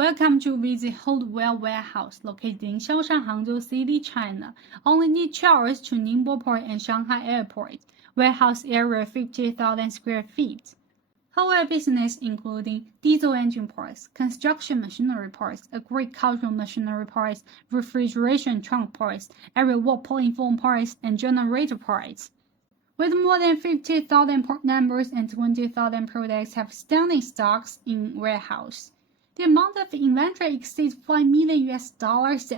Welcome to visit Holdwell warehouse located in Xiaoshan, Hangzhou City, China. Only need 2 hours to Ningbo Port and Shanghai Airport. Warehouse area 50,000 square feet. Holdwell business including diesel engine parts, construction machinery parts, agricultural machinery parts, refrigeration trunk parts, aerial work pulling foam parts, and generator parts. With more than 50,000 part numbers and 20,000 products have standing stocks in warehouse. The amount of inventory exceeds $5 million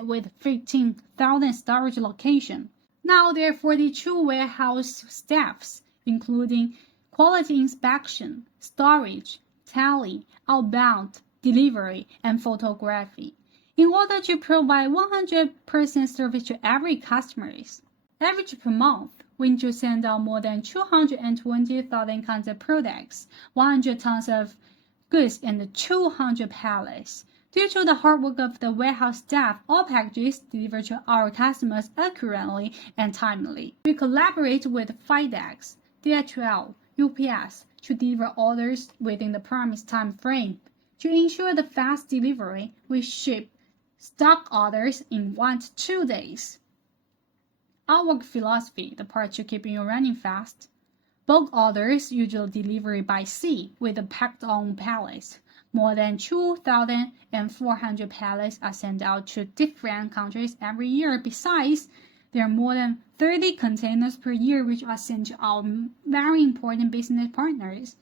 with 15,000 storage locations. Now there are 42 warehouse staffs, including quality inspection, storage, tally, outbound, delivery, and photography, in order to provide 100% service to every customer. Average per month, we need to send out more than 220,000 kinds of products, 100 tons of goods, and 200 pallets. Due to the hard work of the warehouse staff, all packages delivered to our customers accurately and timely. We collaborate with FedEx, DHL, UPS to deliver orders within the promised time frame. To ensure the fast delivery, we ship stock orders in 1 to 2 days. Our work philosophy, the part to keep you running fast. Bulk orders usually delivery by sea with packed on pallets. More than 2,400 pallets are sent out to different countries every year. Besides, there are more than 30 containers per year which are sent to our very important business partners.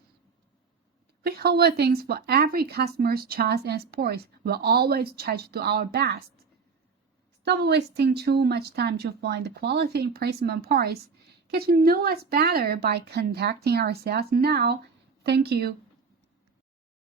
We hold things for every customer's trust and support. We'll always try to do our best. Stop wasting too much time to find the quality replacement parts. Get to know us better by contacting ourselves now. Thank you.